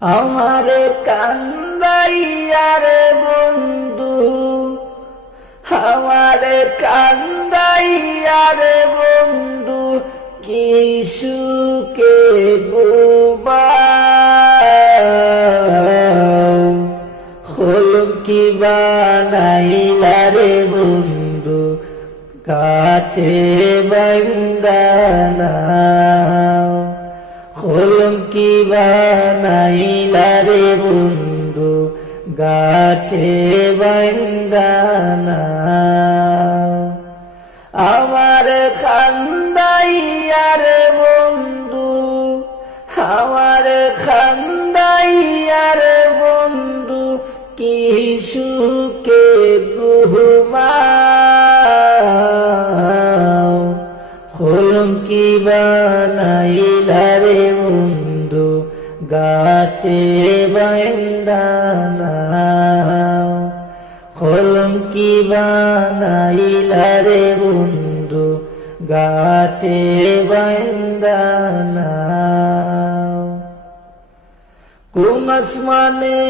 আমারে কান্দাইয়া রে বন্ধু, আমারে কান্দাইয়া রে বন্ধু, কি সুখে ঘুমাও। হলুম কি বানাইলা রে বন্ধু, কাটে বাঙ্গানাও। হলুম কি বানাইলা রে বন্ধু, গাঠে বাঙ্গানাও। আমার খান্দাইয়া রে বন্ধু, আমার খান্দাইয়া রে বন্ধু, কি সুখে ঘুমাও। হলুম কি বানাইলা রে বন্ধু, গাটে বাঙ্গানাও। হলুম কি বানাইলা রে বন্ধু, গাটে বাঙ্গানাও। কোন আসমানে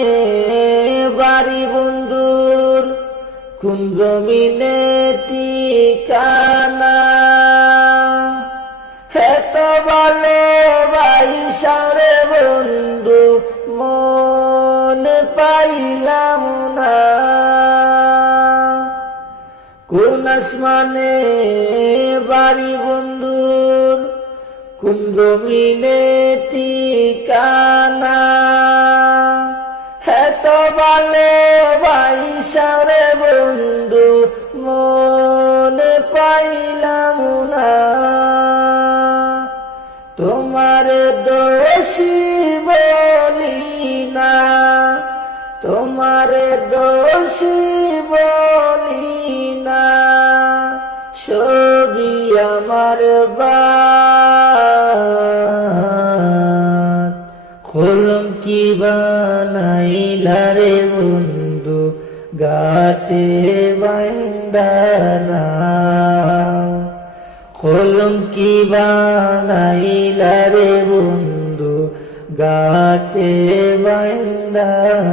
বাড়ি বন্ধুর, কোন জমিনে ঠিকানা। এত ভালোবাসা রে বন্ধু, মন পাইলাম না। কোন আসমানে বাড়ি বন্ধুর, কোন জমিনে ঠিকানা। এত ভালোবাসা রে বন্ধু, মন পাইলাম না। তোমার দোষী বলি না, তোমার দোষী বলি না, সবই আমার বাত। হলুম কি বানাইলা রে বন্ধু, গাটে বাঙ্গানাও। হলুম কি বানাইলা রে বন্ধু, গাটে বাঙ্গানাও।